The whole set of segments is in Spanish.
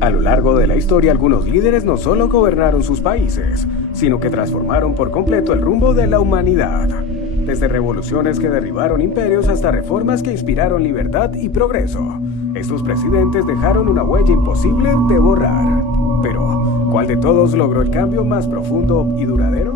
A lo largo de la historia, algunos líderes no solo gobernaron sus países, sino que transformaron por completo el rumbo de la humanidad. Desde revoluciones que derribaron imperios hasta reformas que inspiraron libertad y progreso, estos presidentes dejaron una huella imposible de borrar. Pero, ¿cuál de todos logró el cambio más profundo y duradero?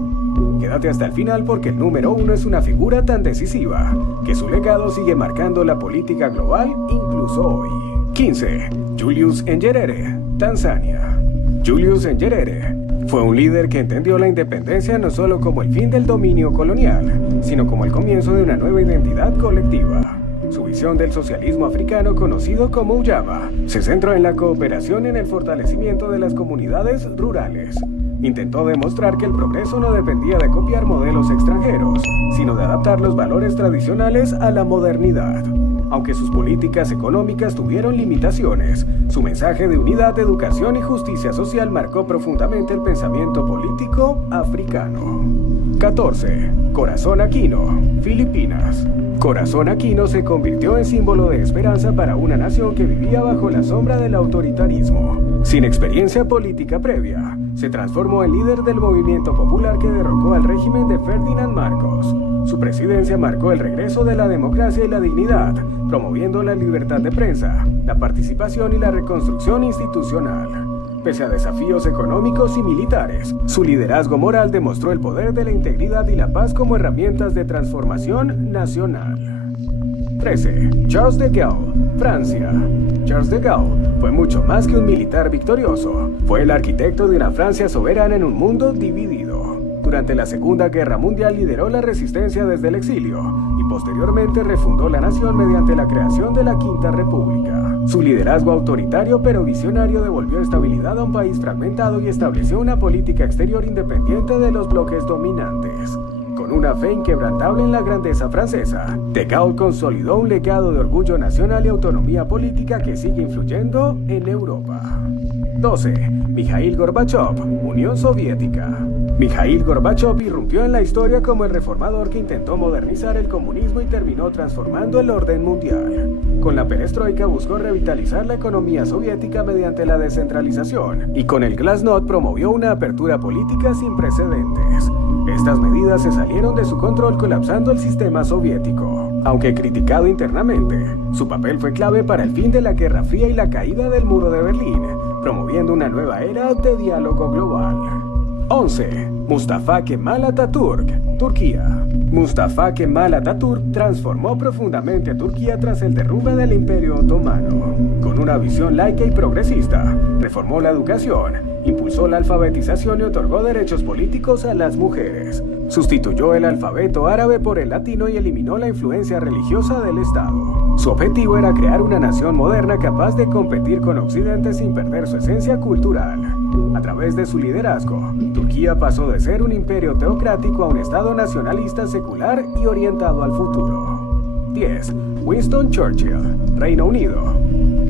Quédate hasta el final porque el número 1 es una figura tan decisiva que su legado sigue marcando la política global incluso hoy. 15. Julius Nyerere, Tanzania. Julius Nyerere fue un líder que entendió la independencia no solo como el fin del dominio colonial, sino como el comienzo de una nueva identidad colectiva. Su visión del socialismo africano, conocido como Ujamaa, se centró en la cooperación y en el fortalecimiento de las comunidades rurales. Intentó demostrar que el progreso no dependía de copiar modelos extranjeros, sino de adaptar los valores tradicionales a la modernidad. Aunque sus políticas económicas tuvieron limitaciones, su mensaje de unidad, educación y justicia social marcó profundamente el pensamiento político africano. 14. Corazón Aquino, Filipinas. Corazón Aquino se convirtió en símbolo de esperanza para una nación que vivía bajo la sombra del autoritarismo. Sin experiencia política previa, se transformó en líder del movimiento popular que derrocó al régimen de Ferdinand Marcos. Su presidencia marcó el regreso de la democracia y la dignidad, promoviendo la libertad de prensa, la participación y la reconstrucción institucional. Pese a desafíos económicos y militares, su liderazgo moral demostró el poder de la integridad y la paz como herramientas de transformación nacional. 13. Charles de Gaulle, Francia. Charles de Gaulle fue mucho más que un militar victorioso. Fue el arquitecto de una Francia soberana en un mundo dividido. Durante la Segunda Guerra Mundial lideró la resistencia desde el exilio y posteriormente refundó la nación mediante la creación de la Quinta República. Su liderazgo autoritario pero visionario devolvió estabilidad a un país fragmentado y estableció una política exterior independiente de los bloques dominantes. Con una fe inquebrantable en la grandeza francesa, de Gaulle consolidó un legado de orgullo nacional y autonomía política que sigue influyendo en Europa. 12. Mikhail Gorbachev, Unión Soviética. Mikhail Gorbachev irrumpió en la historia como el reformador que intentó modernizar el comunismo y terminó transformando el orden mundial. Con la perestroika buscó revitalizar la economía soviética mediante la descentralización y con el glasnost promovió una apertura política sin precedentes. Estas medidas se salieron de su control colapsando el sistema soviético. Aunque criticado internamente, su papel fue clave para el fin de la Guerra Fría y la caída del Muro de Berlín, promoviendo una nueva era de diálogo global. 11. Mustafa Kemal Atatürk, Turquía. Mustafa Kemal Atatürk transformó profundamente a Turquía tras el derrumbe del Imperio Otomano. Con una visión laica y progresista, reformó la educación, impulsó la alfabetización y otorgó derechos políticos a las mujeres. Sustituyó el alfabeto árabe por el latino y eliminó la influencia religiosa del Estado. Su objetivo era crear una nación moderna capaz de competir con Occidente sin perder su esencia cultural. A través de su liderazgo, Turquía pasó de ser un imperio teocrático a un estado nacionalista secular y orientado al futuro. 10. Winston Churchill, Reino Unido.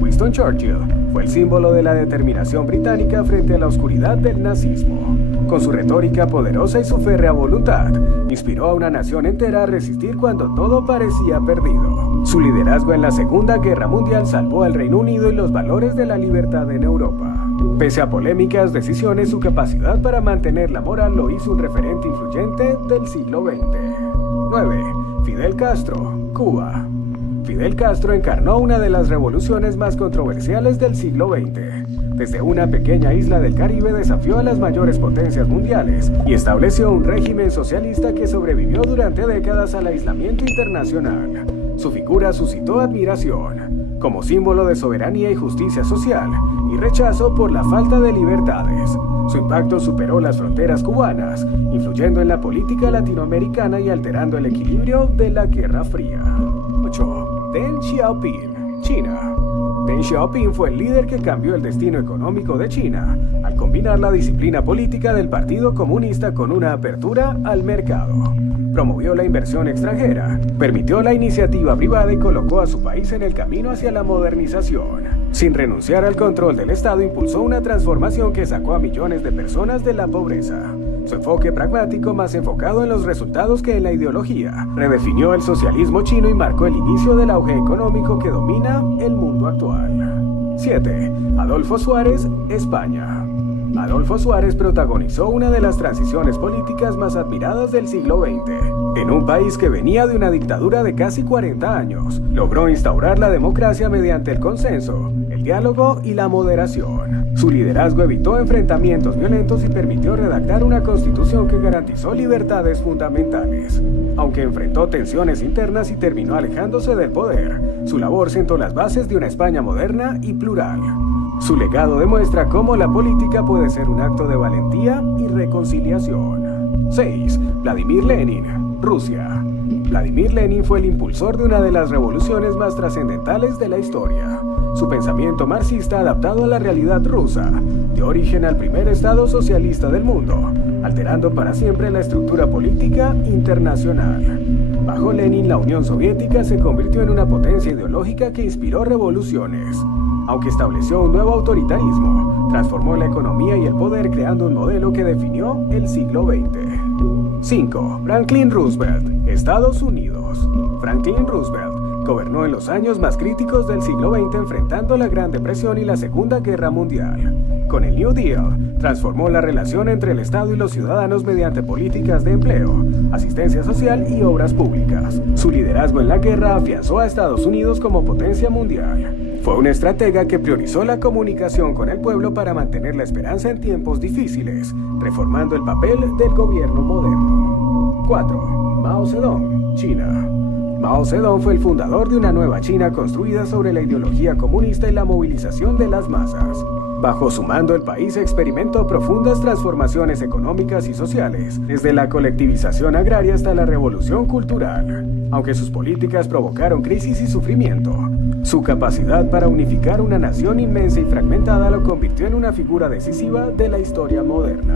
Winston Churchill fue el símbolo de la determinación británica frente a la oscuridad del nazismo. Con su retórica poderosa y su férrea voluntad, inspiró a una nación entera a resistir cuando todo parecía perdido. Su liderazgo en la Segunda Guerra Mundial salvó al Reino Unido y los valores de la libertad en Europa. Pese a polémicas decisiones, su capacidad para mantener la moral lo hizo un referente influyente del siglo XX. 9. Fidel Castro, Cuba. Fidel Castro encarnó una de las revoluciones más controversiales del siglo XX. Desde una pequeña isla del Caribe desafió a las mayores potencias mundiales y estableció un régimen socialista que sobrevivió durante décadas al aislamiento internacional. Su figura suscitó admiración, como símbolo de soberanía y justicia social, y rechazo por la falta de libertades. Su impacto superó las fronteras cubanas, influyendo en la política latinoamericana y alterando el equilibrio de la Guerra Fría. 8. Deng Xiaoping, China. Deng Xiaoping fue el líder que cambió el destino económico de China, al combinar la disciplina política del Partido Comunista con una apertura al mercado. Promovió la inversión extranjera, permitió la iniciativa privada y colocó a su país en el camino hacia la modernización. Sin renunciar al control del Estado, impulsó una transformación que sacó a millones de personas de la pobreza. Su enfoque pragmático, más enfocado en los resultados que en la ideología, redefinió el socialismo chino y marcó el inicio del auge económico que domina el mundo actual. 7. Adolfo Suárez, España. Adolfo Suárez protagonizó una de las transiciones políticas más admiradas del siglo XX. En un país que venía de una dictadura de casi 40 años, logró instaurar la democracia mediante el consenso, el diálogo y la moderación. Su liderazgo evitó enfrentamientos violentos y permitió redactar una constitución que garantizó libertades fundamentales. Aunque enfrentó tensiones internas y terminó alejándose del poder, su labor sentó las bases de una España moderna y plural. Su legado demuestra cómo la política puede ser un acto de valentía y reconciliación. 6. Vladimir Lenin, Rusia. Vladimir Lenin fue el impulsor de una de las revoluciones más trascendentales de la historia. Su pensamiento marxista adaptado a la realidad rusa dio origen al primer estado socialista del mundo, alterando para siempre la estructura política internacional. Bajo Lenin, la Unión Soviética se convirtió en una potencia ideológica que inspiró revoluciones. Aunque estableció un nuevo autoritarismo, transformó la economía y el poder creando un modelo que definió el siglo XX. 5. Franklin Roosevelt, Estados Unidos. Franklin Roosevelt gobernó en los años más críticos del siglo XX enfrentando la Gran Depresión y la Segunda Guerra Mundial. Con el New Deal, transformó la relación entre el Estado y los ciudadanos mediante políticas de empleo, asistencia social y obras públicas. Su liderazgo en la guerra afianzó a Estados Unidos como potencia mundial. Fue un estratega que priorizó la comunicación con el pueblo para mantener la esperanza en tiempos difíciles, reformando el papel del gobierno moderno. 4. Mao Zedong, China. Mao Zedong fue el fundador de una nueva China construida sobre la ideología comunista y la movilización de las masas. Bajo su mando, el país experimentó profundas transformaciones económicas y sociales, desde la colectivización agraria hasta la revolución cultural. Aunque sus políticas provocaron crisis y sufrimiento, su capacidad para unificar una nación inmensa y fragmentada lo convirtió en una figura decisiva de la historia moderna.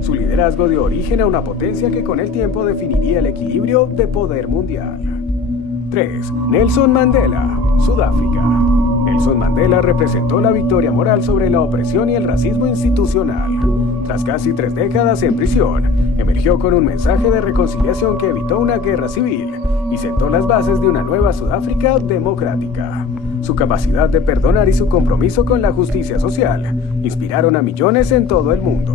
Su liderazgo dio origen a una potencia que con el tiempo definiría el equilibrio de poder mundial. 3. Nelson Mandela, Sudáfrica. Nelson Mandela representó la victoria moral sobre la opresión y el racismo institucional. Tras casi 3 décadas en prisión, emergió con un mensaje de reconciliación que evitó una guerra civil y sentó las bases de una nueva Sudáfrica democrática. Su capacidad de perdonar y su compromiso con la justicia social inspiraron a millones en todo el mundo.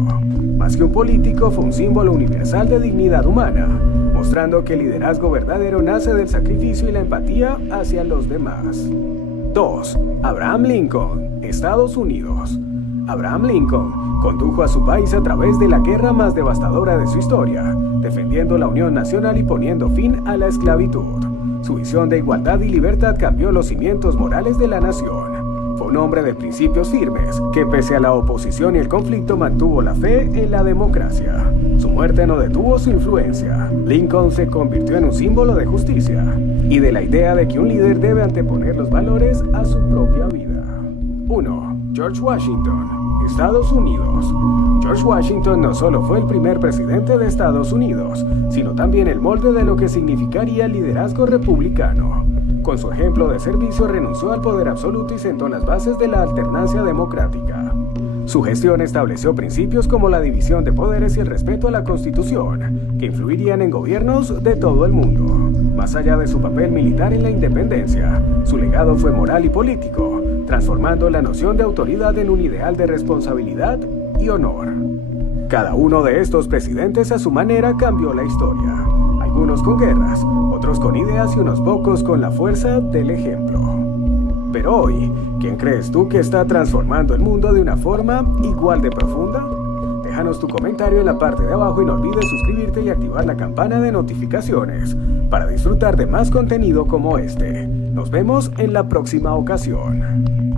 Más que un político, fue un símbolo universal de dignidad humana, mostrando que el liderazgo verdadero nace del sacrificio y la empatía hacia los demás. 2. Abraham Lincoln, Estados Unidos. Abraham Lincoln condujo a su país a través de la guerra más devastadora de su historia, defendiendo la unión nacional y poniendo fin a la esclavitud. Su visión de igualdad y libertad cambió los cimientos morales de la nación. Fue un hombre de principios firmes, que pese a la oposición y el conflicto mantuvo la fe en la democracia. Su muerte no detuvo su influencia. Lincoln se convirtió en un símbolo de justicia y de la idea de que un líder debe anteponer los valores a su propia vida. 1. George Washington, Estados Unidos. George Washington no solo fue el primer presidente de Estados Unidos, sino también el molde de lo que significaría el liderazgo republicano. Con su ejemplo de servicio renunció al poder absoluto y sentó las bases de la alternancia democrática. Su gestión estableció principios como la división de poderes y el respeto a la Constitución, que influirían en gobiernos de todo el mundo. Más allá de su papel militar en la independencia, su legado fue moral y político, transformando la noción de autoridad en un ideal de responsabilidad y honor. Cada uno de estos presidentes a su manera cambió la historia, algunos con guerras, otros con ideas y unos pocos con la fuerza del ejemplo. Pero hoy, ¿quién crees tú que está transformando el mundo de una forma igual de profunda? Déjanos tu comentario en la parte de abajo y no olvides suscribirte y activar la campana de notificaciones para disfrutar de más contenido como este. Nos vemos en la próxima ocasión.